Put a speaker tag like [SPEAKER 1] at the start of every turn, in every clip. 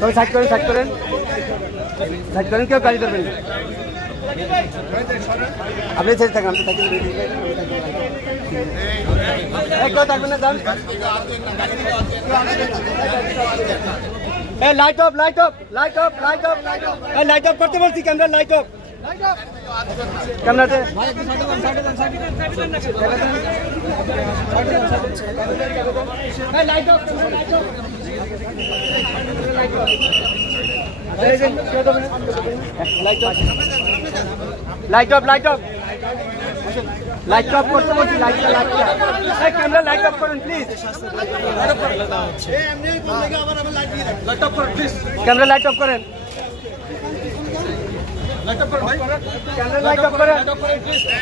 [SPEAKER 1] তবে সাইড করেন সাইড করেন। সাইড করেন, কেউ গাড়ি ধরবেন না। আপনি ছেড়ে থাকেন, আপনি সাইকেল কেউ থাকবেন light off light off light off light off light off করতে বলছি ক্যামেরা লাইট অফ ক্যামেরাতে light off light off light off light off করতে বলছি লাইটটা লাইটটা এই ক্যামেরা লাইট অফ করুন প্লিজ ক্যামেরা লাইট অফ করেন। ক্যামেরা লাইট অফ করেন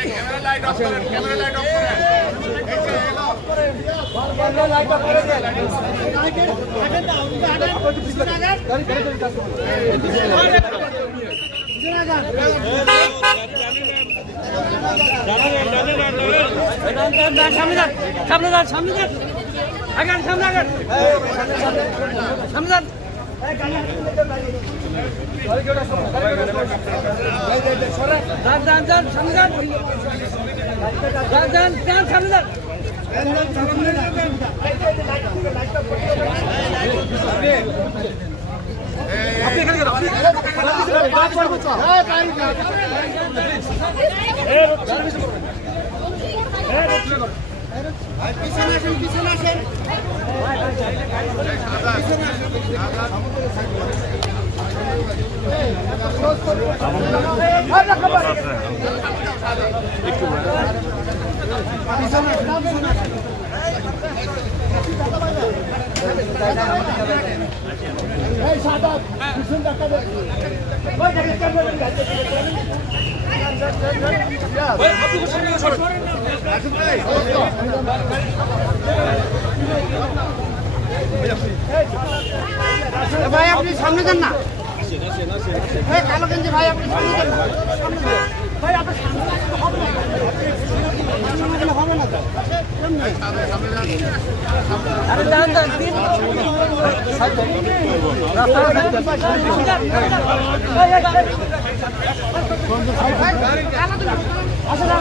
[SPEAKER 1] ক্যামেরা লাইট অফ করে দেন
[SPEAKER 2] সামনে যান সামনে যান সামনে যান। আগান সামনে আগান। সামনে যান। যান যান যান সামনে যান
[SPEAKER 1] ভাই আপনি সামনে যান না এই কালো গেঞ্জি ভাই আপনি সামনে যান সামনে যান। ভাই আপনি সামনে হবে না। হবে না রাস্তা